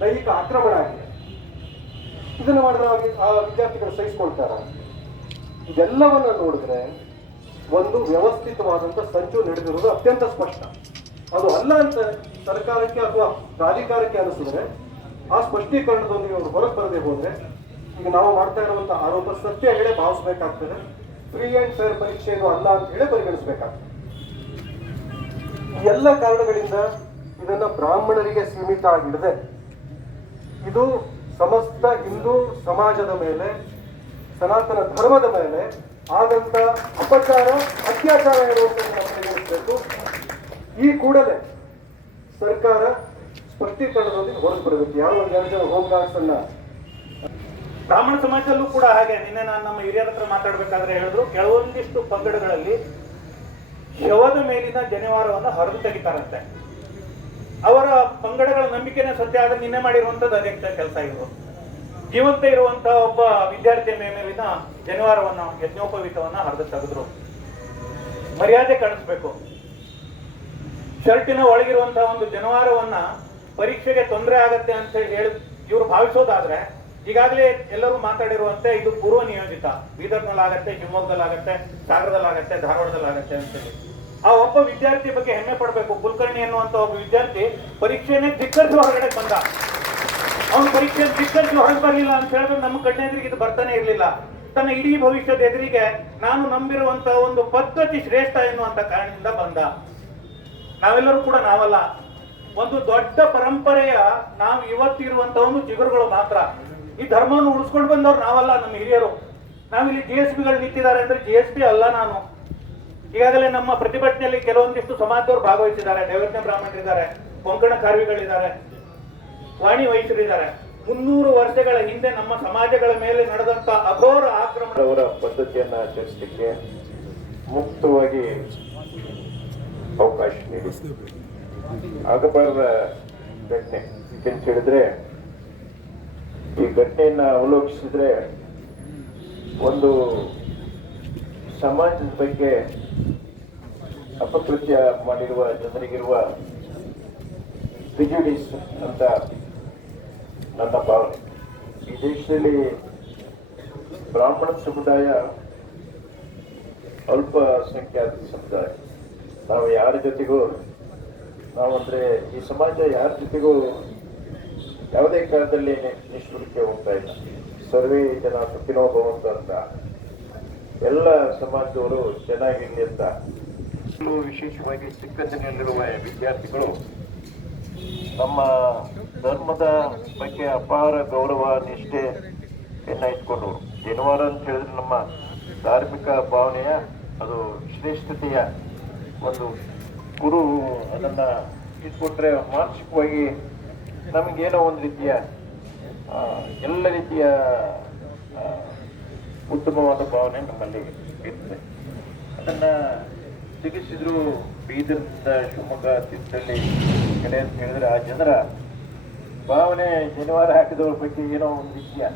ದೈಹಿಕ ಆಕ್ರಮಣ ಆಗಿದೆ. ಇದನ್ನು ಮಾಡಿದ್ರೆ ಆ ವಿದ್ಯಾರ್ಥಿಗಳು ಸಹಿಸ್ಕೊಳ್ತಾರ. ಇದೆಲ್ಲವನ್ನ ನೋಡಿದ್ರೆ ಒಂದು ವ್ಯವಸ್ಥಿತವಾದಂತ ಸಂಚು ನಡೆದಿರೋದು ಅತ್ಯಂತ ಸ್ಪಷ್ಟ. ಅದು ಅಲ್ಲ ಅಂತ ಸರ್ಕಾರಕ್ಕೆ ಅಥವಾ ಪ್ರಾಧಿಕಾರಕ್ಕೆ ಅನಿಸಿದ್ರೆ ಆ ಸ್ಪಷ್ಟೀಕರಣದೊಂದಿಗೆ ಅವರು ಹೊರಗೆ ಬರದೇ ಹೋದ್ರೆ ಈಗ ನಾವು ಮಾಡ್ತಾ ಇರುವಂತಹ ಆರೋಪ ಸತ್ಯ ಹೇಳಿ ಭಾವಿಸ್ಬೇಕಾಗ್ತದೆ. ಫ್ರೀ ಅಂಡ್ ಫೇರ್ ಪರೀಕ್ಷೆ ಅಲ್ಲ ಅಂತ ಹೇಳಿ ಪರಿಗಣಿಸಬೇಕಾಗ್ತದೆ. ಎಲ್ಲ ಕಾರಣಗಳಿಂದ ಇದನ್ನ ಬ್ರಾಹ್ಮಣರಿಗೆ ಸೀಮಿತ ಆಗಿಡದೆ ಇದು ಸಮಸ್ತ ಹಿಂದೂ ಸಮಾಜದ ಮೇಲೆ, ಸನಾತನ ಧರ್ಮದ ಮೇಲೆ ಆದಂತ ಅಪಚಾರ, ಅತ್ಯಾಚಾರ ಇರುವಂತಹ ಈ ಕೂಡಲೇ ಸರ್ಕಾರ ಸ್ಪಷ್ಟೀಕರಣದೊಂದಿಗೆ ಹೊರಗೆ ಬರಬೇಕು ಯಾವ ಒಂದು ಜನ ಹೋಮ್ ಗಾರ್ಡ್ಸ್ ಅನ್ನ ಬ್ರಾಹ್ಮಣ ಸಮಾಜದಲ್ಲೂ ಕೂಡ ಹಾಗೆ. ನಿನ್ನೆ ನಾನು ನಮ್ಮ ಹಿರಿಯರ ಹತ್ರ ಮಾತಾಡ್ಬೇಕಾದ್ರೆ ಹೇಳಿದ್ರು, ಕೆಲವೊಂದಿಷ್ಟು ಪಂಗಡಗಳಲ್ಲಿ ಶವದ ಮೇಲಿನ ಜನಿವಾರವನ್ನು ಹರಿದು ತೆಗಿತಾರಂತೆ. ಅವರ ಪಂಗಡಗಳ ನಂಬಿಕೆನೇ ಸತ್ಯ ಆದ್ರೆ ನಿನ್ನೆ ಮಾಡಿರುವಂತದ್ದು ಅದೇ ಕೆಲಸ ಇವರು. ಜೀವಂತ ಇರುವಂತಹ ಒಬ್ಬ ವಿದ್ಯಾರ್ಥಿಯ ಮೇಲಿನ ಜನಿವಾರವನ್ನ, ಯಜ್ಞೋಪವೀತವನ್ನ ಹರಿದು ತೆಗೆದ್ರು. ಮರ್ಯಾದೆ ಕಾಣಿಸ್ಬೇಕು ಶರ್ಟಿನ ಒಳಗಿರುವಂತಹ ಒಂದು ಜನಿವಾರವನ್ನ ಪರೀಕ್ಷೆಗೆ ತೊಂದರೆ ಆಗತ್ತೆ ಅಂತ ಹೇಳಿ ಇವರು ಭಾವಿಸೋದಾದ್ರೆ, ಈಗಾಗಲೇ ಎಲ್ಲರೂ ಮಾತಾಡಿರುವಂತೆ ಇದು ಪೂರ್ವ ನಿಯೋಜಿತ. ಬೀದರ್ನಲ್ಲಾಗತ್ತೆ, ಶಿವಮೊಗ್ಗದಲ್ಲಾಗತ್ತೆ, ಸಾಗರದಲ್ಲಾಗತ್ತೆ, ಧಾರವಾಡದಲ್ಲಾಗತ್ತೆ ಅಂತೇಳಿ ಆ ಒಬ್ಬ ವಿದ್ಯಾರ್ಥಿ ಬಗ್ಗೆ ಹೆಮ್ಮೆ ಪಡಬೇಕು. ಕುಲಕರ್ಣಿ ಅನ್ನುವಂತ ಒಬ್ಬ ವಿದ್ಯಾರ್ಥಿ ಪರೀಕ್ಷೆನೇ ಧಿಕ್ಕರಿಸಿ ಹೊರಗಡೆ ಬಂದ. ಅವನು ಪರೀಕ್ಷೆ ಧಿಕ್ಕರಿಸಿ ಹೊರಗೆ ಬರಲಿಲ್ಲ ಅಂತ ಹೇಳಿದ್ರೆ ನಮ್ಮ ಕಣ್ಣೆದ್ರಿಗೆ ಇದು ಬರ್ತಾನೆ ಇರಲಿಲ್ಲ. ತನ್ನ ಇಡೀ ಭವಿಷ್ಯದ ಎದುರಿಗೆ ನಾನು ನಂಬಿರುವಂತ ಒಂದು ಪದ್ಧತಿ ಶ್ರೇಷ್ಠ ಎನ್ನುವಂತ ಕಾರಣದಿಂದ ಬಂದ. ನಾವೆಲ್ಲರೂ ಕೂಡ ನಾವಲ್ಲ. ಒಂದು ದೊಡ್ಡ ಪರಂಪರೆಯ ನಾವು ಇವತ್ತಿರುವಂತಹ ಒಂದು ಚಿಗುರುಗಳು ಮಾತ್ರ. ಈ ಧರ್ಮವನ್ನು ಉಳಿಸ್ಕೊಂಡು ಬಂದವ್ರು ನಾವಲ್ಲ ನಮ್ಮ ಹಿರಿಯರು. ನಾವಿಲ್ಲಿ ಜಿ ಎಸ್ ಪಿಗಳು ನಿಂತಿದ್ದಾರೆ ಅಂದ್ರೆ ಜಿ ಎಸ್ ಪಿ ಅಲ್ಲ ನಾನು. ಈಗಾಗಲೇ ನಮ್ಮ ಪ್ರತಿಭಟನೆಯಲ್ಲಿ ಕೆಲವೊಂದಿಷ್ಟು ಸಮಾಜದವರು ಭಾಗವಹಿಸಿದ್ದಾರೆ. ನೈವೇದ್ಯ ಬ್ರಾಹ್ಮಣರಿದ್ದಾರೆ. ಕೊಂಕಣ ಕಾರ್ಮಿಗಳಿದ್ದಾರೆ. ವಾಣಿ ವೈಶ್ಯರಿದ್ದಾರೆ. ಮುನ್ನೂರು ವರ್ಷಗಳ ಹಿಂದೆ ನಮ್ಮ ಸಮಾಜಗಳ ಮೇಲೆ ನಡೆದಂತ ಅಘೋರ ಆಕ್ರಮಣ ಅವರ ಪದ್ಧತಿಯನ್ನ ಆಚರಿಸಲಿಕ್ಕೆ ಮುಕ್ತವಾಗಿ ಅವಕಾಶ ನೀಡಿ. ಆಗಬಾರದ ಘಟನೆ ಅಂತ ಹೇಳಿದ್ರೆ, ಈ ಘಟನೆಯನ್ನ ಅವಲೋಕಿಸಿದ್ರೆ ಒಂದು ಸಮಾಜದ ಬಗ್ಗೆ ಅಪಕೃತ್ಯ ಮಾಡಿರುವ ಜನರಿಗಿರುವ ಪ್ರಿಜುಡಿಸ್ ಅಂತ ನನ್ನ ಭಾವನೆ. ಈ ದೇಶದಲ್ಲಿ ಬ್ರಾಹ್ಮಣ ಸಮುದಾಯ ಅಲ್ಪಸಂಖ್ಯಾತ ಸಮುದಾಯ. ನಾವು ಯಾರ ಜೊತೆಗೂ ನಾವಂದ್ರೆ ಈ ಸಮಾಜ ಯಾರ ಜೊತೆಗೂ ಯಾವುದೇ ಕಾಲದಲ್ಲಿ ನಿಷ್ಕೃತಿಗೆ ಹೋಗ್ತಾ ಇಲ್ಲ. ಸರ್ವೇ ಜನ ಸುಖಿನೋ ಭವಂತು ಅಂತ. ಎಲ್ಲ ಸಮಾಜದವರು ಚೆನ್ನಾಗಿರಲಿ ಅಂತ ವಿಶೇಷವಾಗಿ ಚಿಕ್ಕಂದಿನಲ್ಲಿರುವ ವಿದ್ಯಾರ್ಥಿಗಳು ನಮ್ಮ ಧರ್ಮದ ಬಗ್ಗೆ ಅಪಾರ ಗೌರವ, ನಿಷ್ಠೆ ಇಟ್ಕೊಂಡವರು. ಜನಿವಾರ ಅಂತ ಹೇಳಿದ್ರೆ ನಮ್ಮ ಧಾರ್ಮಿಕ ಭಾವನೆಯ, ಅದು ಶ್ರೇಷ್ಠತೆಯ ಒಂದು ಗುರು ಅದನ್ನು ಇಟ್ಕೊಂಡ್ರೆ ಮಾನಸಿಕವಾಗಿ ನಮಗೇನೋ ಒಂದು ರೀತಿಯ ಎಲ್ಲ ರೀತಿಯ ಉತ್ತಮವಾದ ಭಾವನೆ ನಮ್ಮಲ್ಲಿ ಇರ್ತದೆ. ಅದನ್ನ ತೆಗೆಸಿದ್ರು ಬೀದರ್ನಿಂದ ಶಿವಮೊಗ್ಗ ತೀರ್ಥಹಳ್ಳಿ ಕಡೆ ಅಂತ ಹೇಳಿದ್ರೆ ಆ ಜನರ ಭಾವನೆ ಶನಿವಾರ ಹಾಕಿದವ್ರ ಬಗ್ಗೆ ಏನೋ ಒಂದು ರೀತಿಯ